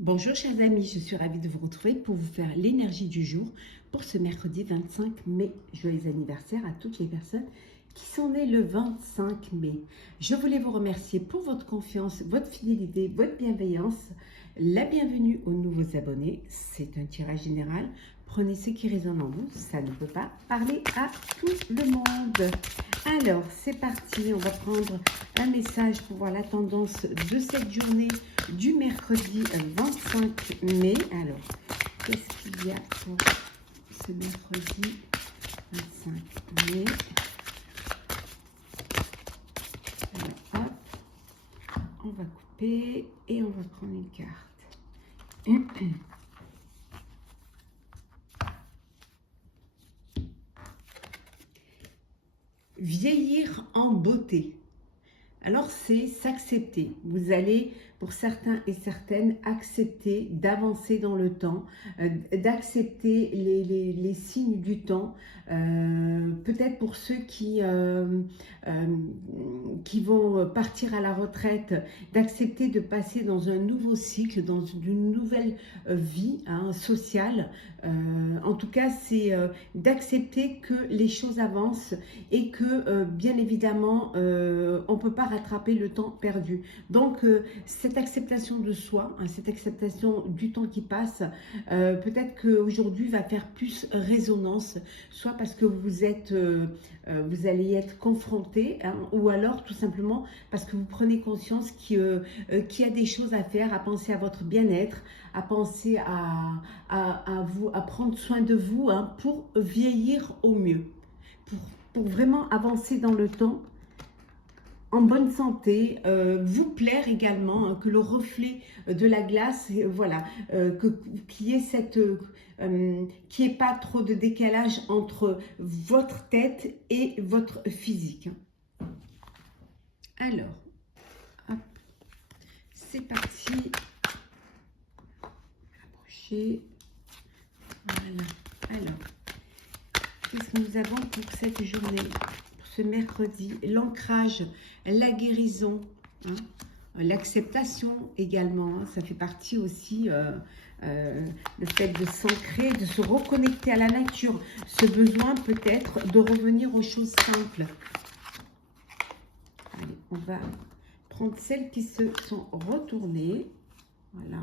Bonjour chers amis, je suis ravie de vous retrouver pour vous faire l'énergie du jour pour ce mercredi 25 mai. Joyeux anniversaire à toutes les personnes qui sont nées le 25 mai. Je voulais vous remercier pour votre confiance, votre fidélité, votre bienveillance. La bienvenue aux nouveaux abonnés. C'est un tirage général. Prenez ce qui résonne en vous. Ça ne peut pas parler à tout le monde. Alors, c'est parti. On va prendre un message pour voir la tendance de cette journée du mercredi 25 mai. Alors, qu'est-ce qu'il y a pour ce mercredi 25 mai? Alors, hop, on va couper et on va prendre une carte. Vieillir en beauté. Alors, c'est s'accepter. Vous allez, pour certains et certaines, accepter d'avancer dans le temps, d'accepter les signes du temps. Peut-être pour ceux qui vont partir à la retraite, d'accepter de passer dans un nouveau cycle, dans une nouvelle vie sociale. En tout cas, c'est d'accepter que les choses avancent et que, bien évidemment, on ne peut pas rattraper le temps perdu. Donc, cette acceptation de soi, cette acceptation du temps qui passe, peut-être qu'aujourd'hui va faire plus résonance, soit parce que vous allez être confronté, ou alors tout simplement parce que vous prenez conscience qu'il y a des choses à faire, à penser à votre bien-être, à penser à prendre soin de vous pour vieillir au mieux, pour vraiment avancer dans le temps en bonne santé, vous plaire également, que le reflet de la glace, voilà, qu'il y ait qu'il n'y ait pas trop de décalage entre votre tête et votre physique. Alors, hop, c'est parti. Approchez. Voilà. Alors, qu'est-ce que nous avons pour cette journée, pour ce mercredi? L'ancrage, la guérison, l'acceptation également, ça fait partie aussi, le fait de s'ancrer, de se reconnecter à la nature, ce besoin peut-être de revenir aux choses simples. Allez, on va prendre celles qui se sont retournées, voilà.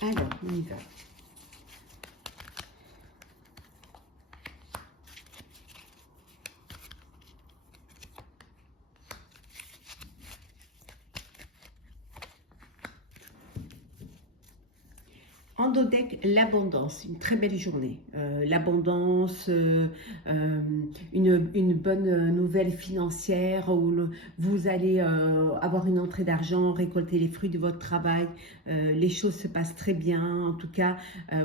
Alors, on y va. Endodec, l'abondance, une très belle journée. L'abondance, une bonne nouvelle financière où vous allez avoir une entrée d'argent, récolter les fruits de votre travail. Les choses se passent très bien. En tout cas,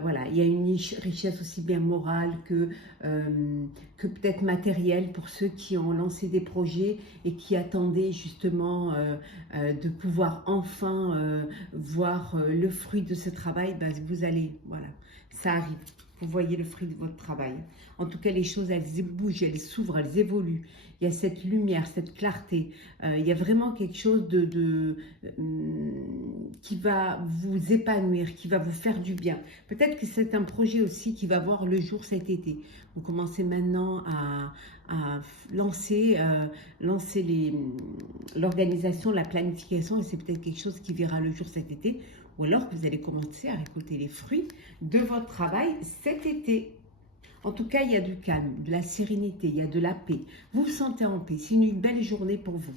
voilà, il y a une richesse aussi bien morale que peut-être matérielle pour ceux qui ont lancé des projets et qui attendaient justement de pouvoir enfin voir le fruit de ce travail. Ben, vous allez, voilà, ça arrive. Vous voyez le fruit de votre travail. En tout cas, les choses, elles bougent, elles s'ouvrent, elles évoluent. Il y a cette lumière, cette clarté. Il y a vraiment quelque chose qui va vous épanouir, qui va vous faire du bien. Peut-être que c'est un projet aussi qui va voir le jour cet été. Vous commencez maintenant à lancer l'organisation, la planification, et c'est peut-être quelque chose qui verra le jour cet été, ou alors que vous allez commencer à récolter les fruits de votre travail cet été. En tout cas, il y a du calme, de la sérénité, il y a de la paix. Vous vous sentez en paix, c'est une belle journée pour vous.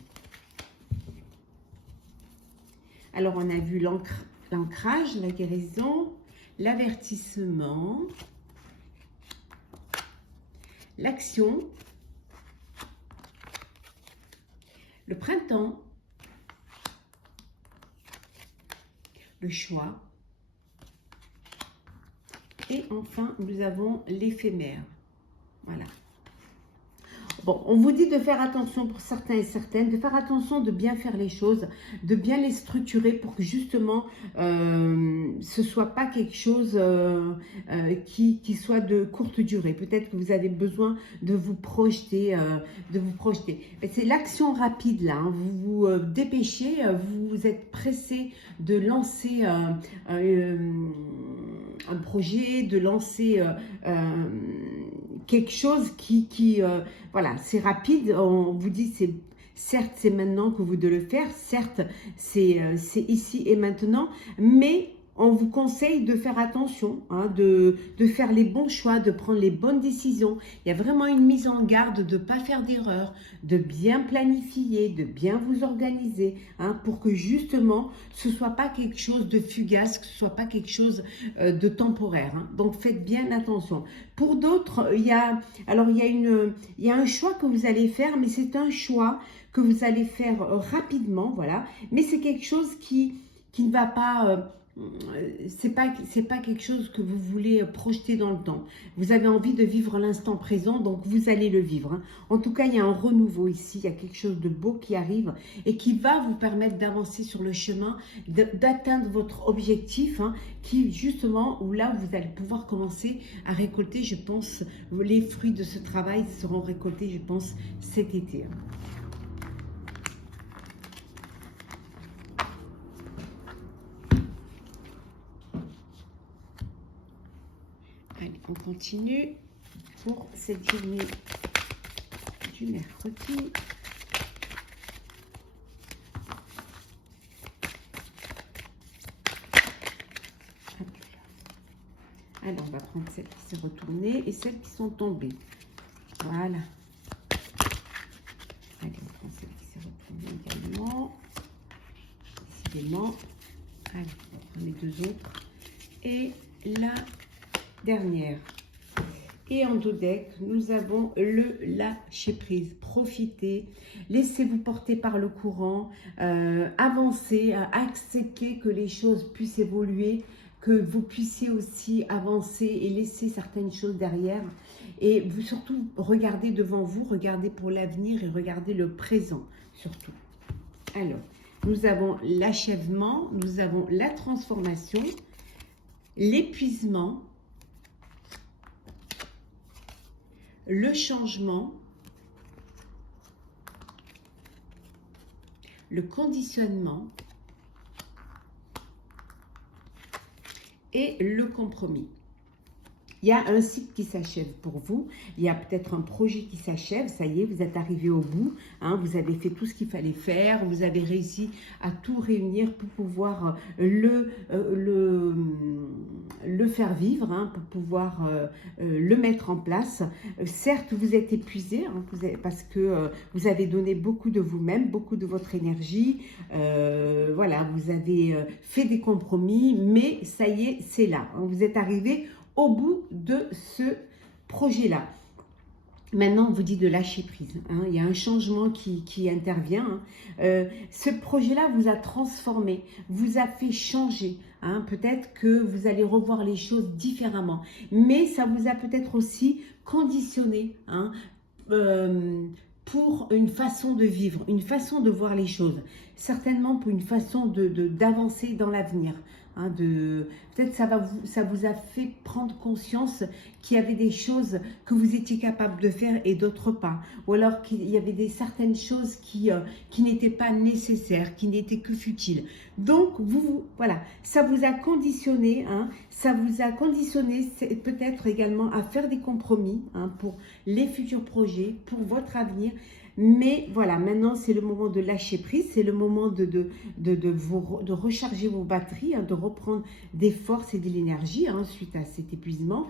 Alors, on a vu l'ancrage, la guérison, l'avertissement, l'action, le printemps, le choix, et enfin, nous avons l'éphémère. Voilà. Bon, on vous dit de faire attention pour certains et certaines, de faire attention de bien faire les choses, de bien les structurer pour que justement ce soit pas quelque chose qui soit de courte durée. Peut-être que vous avez besoin de vous projeter, C'est l'action rapide là, hein. Vous vous dépêchez, vous êtes pressé de lancer un projet, de lancer quelque chose voilà, c'est rapide. On vous dit, certes, c'est maintenant que vous devez le faire. Certes, c'est ici et maintenant. Mais on vous conseille de faire attention, hein, de faire les bons choix, de prendre les bonnes décisions. Il y a vraiment une mise en garde de ne pas faire d'erreur, de bien planifier, de bien vous organiser, hein, pour que justement, ce ne soit pas quelque chose de fugace, que ce ne soit pas quelque chose de temporaire, hein. Donc, faites bien attention. Pour d'autres, il y a un choix que vous allez faire, mais c'est un choix que vous allez faire rapidement, voilà. Mais c'est quelque chose qui ne va pas... c'est pas quelque chose que vous voulez projeter dans le temps. Vous avez envie de vivre l'instant présent, donc vous allez le vivre, hein. En tout cas, il y a un renouveau ici, il y a quelque chose de beau qui arrive et qui va vous permettre d'avancer sur le chemin, d'atteindre votre objectif, hein, qui justement, où là, vous allez pouvoir commencer à récolter, je pense, les fruits de ce travail seront récoltés, je pense, cet été, hein. Allez, on continue pour cette journée du mercredi. Alors, on va prendre celle qui s'est retournée et celles qui sont tombées. Voilà. Allez, on prend celle qui s'est retournée également. Décidément. Allez, on va prendre les deux autres. Et la dernière. Et en dos deck, nous avons le lâcher prise. Profitez, laissez-vous porter par le courant, avancez, acceptez que les choses puissent évoluer, que vous puissiez aussi avancer et laisser certaines choses derrière. Et vous surtout, regardez devant vous, regardez pour l'avenir et regardez le présent surtout. Alors, nous avons l'achèvement, nous avons la transformation, l'épuisement, le changement, le conditionnement et le compromis. Il y a un cycle qui s'achève pour vous, il y a peut-être un projet qui s'achève, ça y est, vous êtes arrivé au bout, hein, vous avez fait tout ce qu'il fallait faire, vous avez réussi à tout réunir pour pouvoir le faire vivre, hein, pour pouvoir le mettre en place. Certes, vous êtes épuisé, hein, parce que vous avez donné beaucoup de vous-même, beaucoup de votre énergie, voilà, vous avez fait des compromis, mais ça y est, c'est là, hein, vous êtes arrivé au bout de ce projet-là. Maintenant, on vous dit de lâcher prise, hein. Il y a un changement qui intervient, hein. Ce projet-là vous a transformé, vous a fait changer, hein. Peut-être que vous allez revoir les choses différemment, mais ça vous a peut-être aussi conditionné, hein, pour une façon de vivre, une façon de voir les choses, certainement pour une façon d'avancer dans l'avenir, hein, peut-être ça vous a fait prendre conscience qu'il y avait des choses que vous étiez capable de faire et d'autres pas, ou alors qu'il y avait certaines choses qui n'étaient pas nécessaires, qui n'étaient que futiles. Donc voilà, ça vous a conditionné, hein, ça vous a conditionné peut-être également à faire des compromis, hein, pour les futurs projets, pour votre avenir. Mais voilà, maintenant c'est le moment de lâcher prise, c'est le moment de recharger vos batteries, hein, de reprendre des forces et de l'énergie, hein, suite à cet épuisement.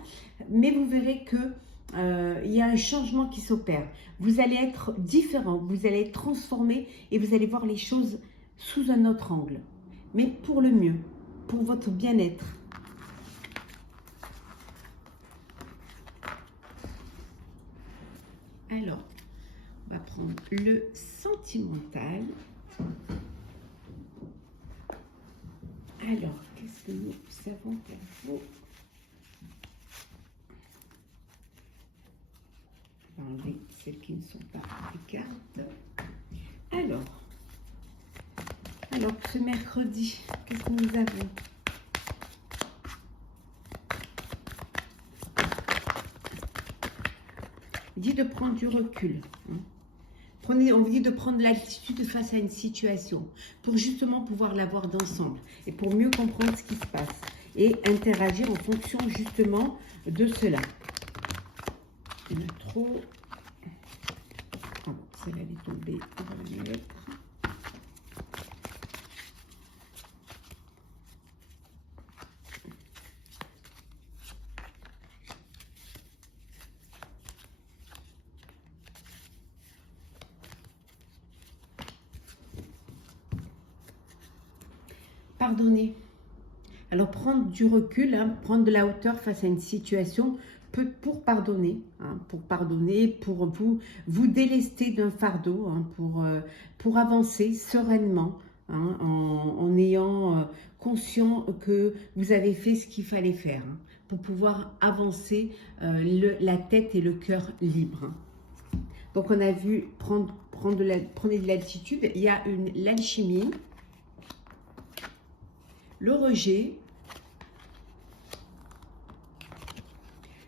Mais vous verrez que il y a un changement qui s'opère. Vous allez être différent, vous allez être transformé et vous allez voir les choses sous un autre angle. Mais pour le mieux, pour votre bien-être. Alors, on va prendre le sentimental. Alors, qu'est-ce que nous savons pour vous? vais enlever celles qui ne sont pas les cartes. Alors ce mercredi, qu'est-ce que nous avons? On dit de prendre du recul. On vous dit de prendre l'altitude face à une situation pour justement pouvoir la voir d'ensemble et pour mieux comprendre ce qui se passe et interagir en fonction justement de cela. Il y en a trop. Ah bon, celle-là elle est tombée. On va la mettre. Pardonner. Alors prendre du recul, prendre de la hauteur face à une situation pour pardonner, pour vous délester d'un fardeau, pour avancer sereinement, en ayant conscient que vous avez fait ce qu'il fallait faire, pour pouvoir avancer la tête et le cœur libres. Donc on a vu prenez de l'altitude, il y a l'alchimie, le rejet,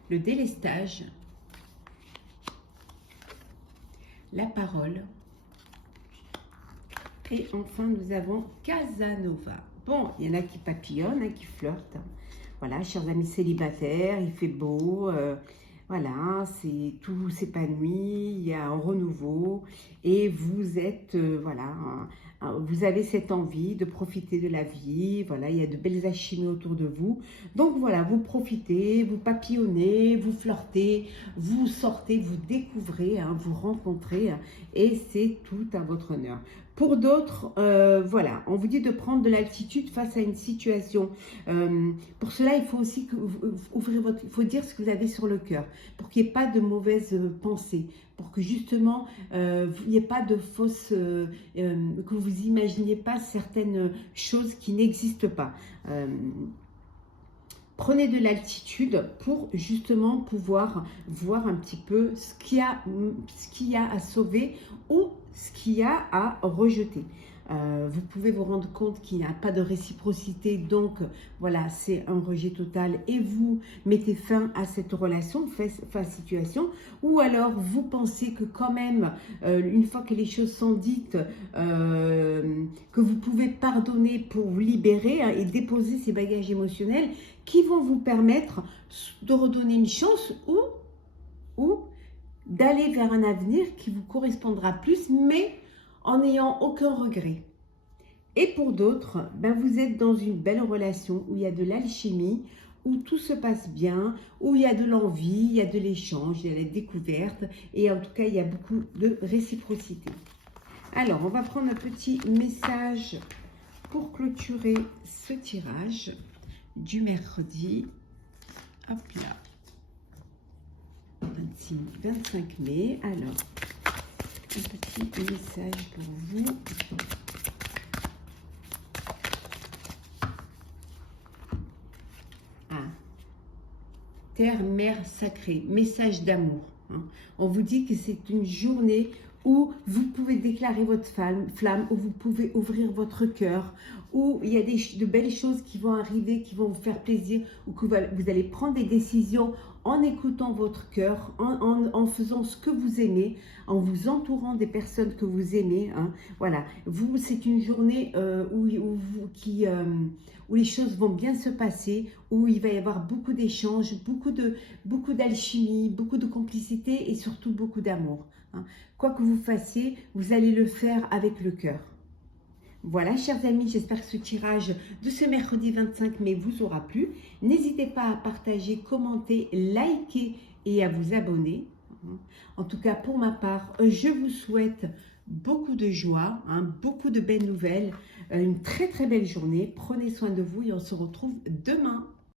le délestage, la parole et enfin nous avons Casanova. Bon, il y en a qui papillonnent, qui flirtent. Voilà, chers amis célibataires, il fait beau, voilà, tout s'épanouit, il y a un renouveau et vous êtes, voilà, vous avez cette envie de profiter de la vie, voilà, il y a de belles alchimies autour de vous. Donc voilà, vous profitez, vous papillonnez, vous flirtez, vous sortez, vous découvrez, vous rencontrez et c'est tout à votre honneur. Pour d'autres, voilà, on vous dit de prendre de l'altitude face à une situation. Pour cela, il faut aussi il faut dire ce que vous avez sur le cœur, pour qu'il n'y ait pas de mauvaises pensées, pour que justement, il n'y ait pas de fausses, que vous imaginiez pas certaines choses qui n'existent pas. Prenez de l'altitude pour justement pouvoir voir un petit peu ce qu'il y a à sauver ou ce qu'il y a à rejeter. Vous pouvez vous rendre compte qu'il n'y a pas de réciprocité, donc voilà, c'est un rejet total et vous mettez fin à cette relation, situation, ou alors vous pensez que quand même, une fois que les choses sont dites, que vous pouvez pardonner pour vous libérer et déposer ces bagages émotionnels qui vont vous permettre de redonner une chance ou d'aller vers un avenir qui vous correspondra plus, mais en n'ayant aucun regret. Et pour d'autres, vous êtes dans une belle relation où il y a de l'alchimie, où tout se passe bien, où il y a de l'envie, il y a de l'échange, il y a la découverte, et en tout cas, il y a beaucoup de réciprocité. Alors, on va prendre un petit message pour clôturer ce tirage du mercredi. Hop là. 25 mai. Alors, un petit message pour vous. Terre, mère sacrée, message d'amour. On vous dit que c'est une journée où vous pouvez déclarer votre flamme, où vous pouvez ouvrir votre cœur, où il y a de belles choses qui vont arriver, qui vont vous faire plaisir, ou que vous allez prendre des décisions en écoutant votre cœur, en faisant ce que vous aimez, en vous entourant des personnes que vous aimez. Voilà, c'est une journée où les choses vont bien se passer, où il va y avoir beaucoup d'échanges, beaucoup d'alchimie, beaucoup de complicité et surtout beaucoup d'amour. Quoi que vous fassiez, vous allez le faire avec le cœur. Voilà, chers amis, j'espère que ce tirage de ce mercredi 25 mai vous aura plu. N'hésitez pas à partager, commenter, liker et à vous abonner. En tout cas, pour ma part, je vous souhaite beaucoup de joie, beaucoup de belles nouvelles, une très très belle journée. Prenez soin de vous et on se retrouve demain.